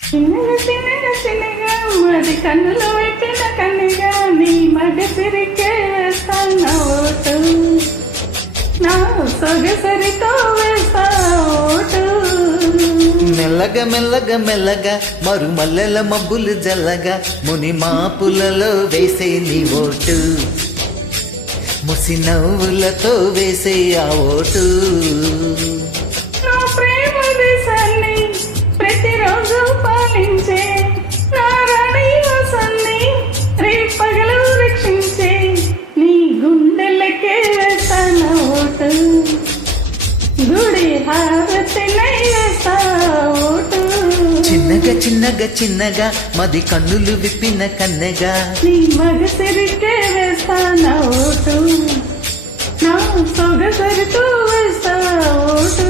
చిన్నగా చిన్నగా చిన్నగా మరి కన్నులో పెట్టిన కన్నుగా నీ మగ సిరికే వేస్తాను ఓటు, నా సొగసరితో వేస్తా ఓటు. మెల్లగా మెల్లగా మెల్లగా మరు మల్లెల మబ్బులు జల్లగా ముని మాపులలో వేసే నీ ఓటు, ముసి నవ్వులతో వేసే ఆ ఓటు. నా ప్రేమ దేశాన్ని ప్రతిరోజు పాలించే నా రాణి వసన్ని రేపగలు రక్షించే నీ గుండెలకే వేస్తాను ఓటు, గుడి హారతినై వేస్తా ఓటు. చిన్నగా చిన్నగా చిన్నగా మది కన్నులు విప్పిన కన్నెగా నీ మగ సిరికే వేస్తాను ఓటు, నా సొగసరితో వేస్తా ఓటు.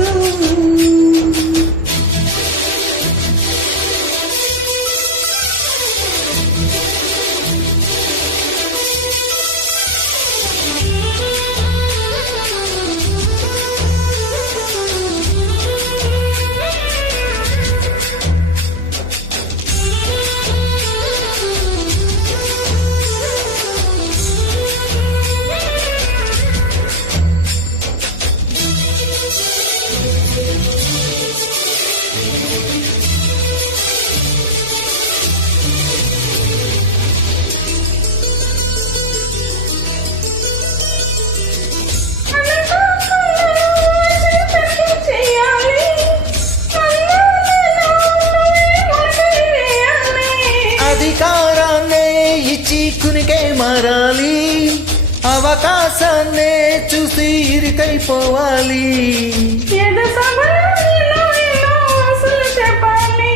అధికారాన్నే ఇచ్చి కునికే మారాలి, అవకాశాన్నే చూసి ఇరుకైపోవాలి. చెప్పాలి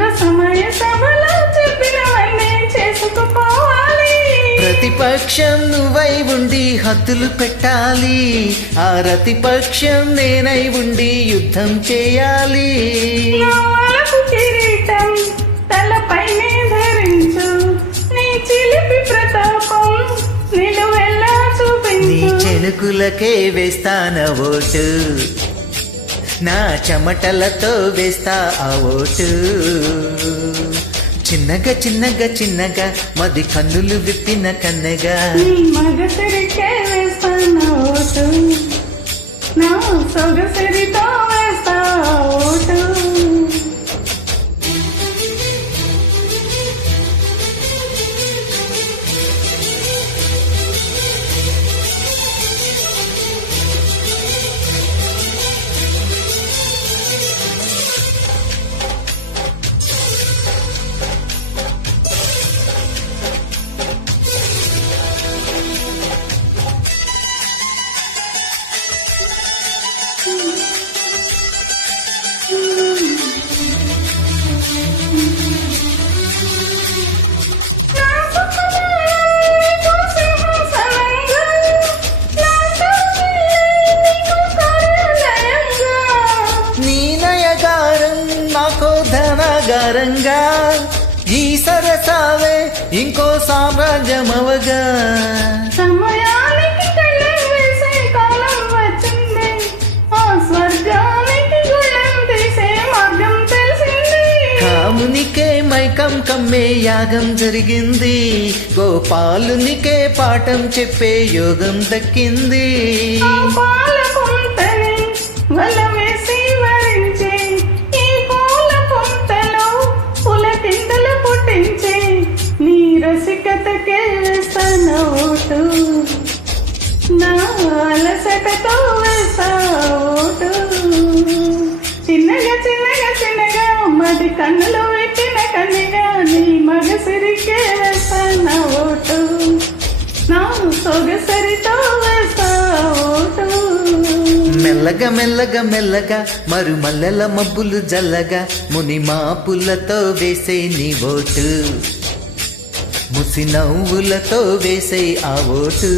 రసమయ సభలో చెప్పినవన్నీ చేసుకుపోవాలి. ప్రతిపక్షం నువ్వై ఉండి హద్దులు పెట్టాలి, ఆ ప్రతిపక్షం నేనై ఉండి యుద్ధం చేయాలి. కిరీటం తలపైనే ధరించు, నీ చిలిపి ప్రతాపం నిలువెల్లా నీ చూపించు. చెనుకులకే వేస్తాన ఓటు, నా చెమటలతో వేస్తా ఆ ఓటు. చిన్నగా చిన్నగా చిన్నగా మది కన్నులు విప్పిన కన్నెగా నీ మగ సిరికే వేస్తాను ఓటు, నా సొగసిరితో వేస్తా ఓటు. నీ నయగారం నాకో ధనగారంగా, ఈ సరసావే ఇంకో సామ్రాజ్యమవగా. సమయానికి కళ్ళం వేసే కాలం వచ్చింది, ఆ స్వర్గానికి గుళ్ళం తీసే మార్గం తెలిసింది. కామునికే మైకం కమ్మే యాగం జరిగింది, గోపాలునికే పాఠం చెప్పే యోగం దక్కింది. ఆ పాల పుంతని వల వేసి వరించే, ఈ పూల పుంతలో పులకింతలు పుట్టించే నీ రసికతకే వేస్తాను ఓటు, నా అలసటతో వేస్తా ఓటు. చిన్నగా చిన్నగా చిన్నగా మది కన్నులు పెట్టిన కన్నిగా నీ మగ సిరికే వేస్తాను ఓటు, నా సొగసరితో వేస్తా ఓటు. మెల్లగా మెల్లగా మెల్లగా మరు మల్లెల మబ్బులు జల్లగా ముని మాపులతో వేసే నీ ఓటు, ముసి నవ్వులతో వేసే ఆ ఓటు